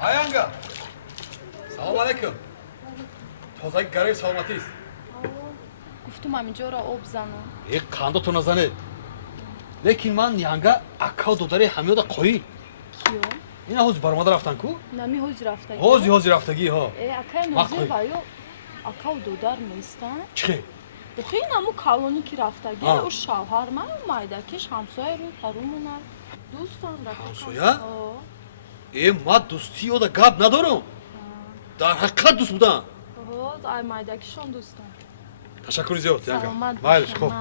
Ayanga. Selamun aleyküm. Tozaki garib salomatiyiz. گفتم همینجا را آب زنم یک قاندا تو نزنه. لیکن من یانگا اکاو دوداره همیو دا قوی. کیو؟ اینا هوز برماده رفتن کو؟ نمی هوز رفتگی هوزی رفتگی ها. اکای نوزه بایو اکاو دودار نیستن؟ چی؟ بخی نمو کالونی که رفتگی او شوهر من مایدکش همسایه رو هرومونن دوستان رفتگی همسایه؟ ما دوستی او دا گاب ندارم. در حقیقت دوست بودن. ای مایدکشان دوستان تشکر زیاد یانگا. سلامت مایلش خوب.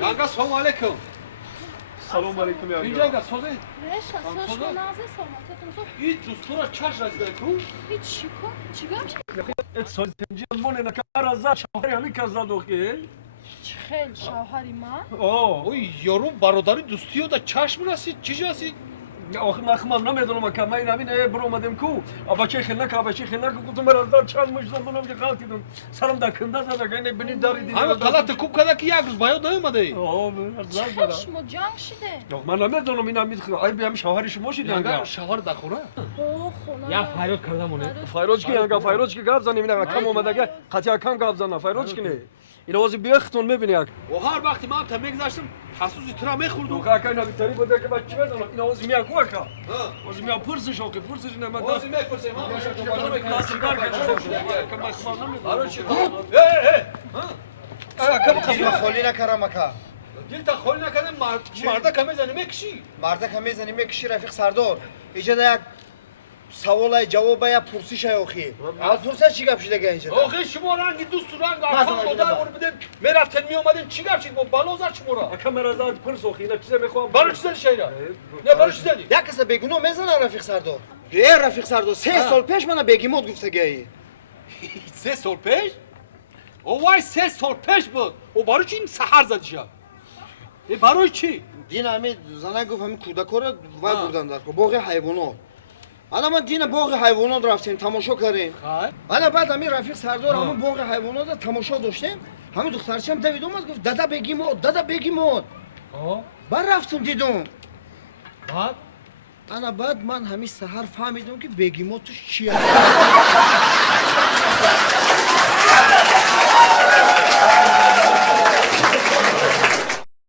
یانگا سلام علیکم. سلام علیکم یانگا. اینجا سوزی. رشا سوش نازه سلامتتون زو این دوستورا چاش رسیده کو؟ هیچ چیکار؟ چیکار میشه؟ ات سوزی مونه نکار از شهر همی کازا دوخه. خیلی شوهری من؟ اوی یارو برادری دوستیو دا چشم رسید چی جاسی؟ آخه من نمیدونم که من همین برو اومدم کو. آبچه خلنک گفتم مرا چند مجزم که خالتیدم. سلام دا کنده زده که این بنی داری دیدم. همه غلط کوب کرده که یک روز باید نیومده. چشم و جنگ شده من نمیدونم این همین ای بیام شوهر شما شید یانگا. شوهر دخوره. خونه یا فایروز کردم اونه. فایروز کی یانگا فایروز کی گاب زنیم اینا کم اومده که قطعا کم گاب زنه فایروز کی نه. اینا واسه بیختون میبینی یک. و هر وقتی من تا میگذاشتم حسوسی ترا میخوردم. دوخه که اینا بیتاری بوده که بچه بدونم اینا واسه میا کوکا. واسه میا پرسش اوکی پرسش نه من واسه میپرسم ها. سیگار که برای چی؟ کم قسم خالی نکردم مکا دل تا خالی نکردم مرده کمی زنی میکشی. مرده کمی زنی میکشی رفیق سردار ایجا یک سوال جواب یا پرسش اوخی از پرسش چی گپ شده که اینجا آخه شما رنگ دوست رنگ آخه مادر مون بدین میرفتن میومدن چی گپ شد با بالازر شما را کامera زاد پرس اوخی اینا چیزا میخوام برای چی زدی شیرا نه برای چی زدی یک کس بگونو میزنه رفیق سردار رفیق سردار 3 سال پیش من بگیمود گفته گی 3 سال پیش او وای 3 سال پیش بود او برای چی این سحر زدی شا برای چی دین همین زنه گفت همین کودکا رو وای بردن در باغ حیوانات حالا ما دین باغ حیوانات رفتیم تماشا کردیم حالا بعد همین رفیق سردار همون باغ حیوانات رو تماشا داشتیم همین دخترچه هم دوید اومد گفت دادا بگیمود بعد رفتم دیدم بعد من همین سحر فهمیدم که بگیمود توش چیه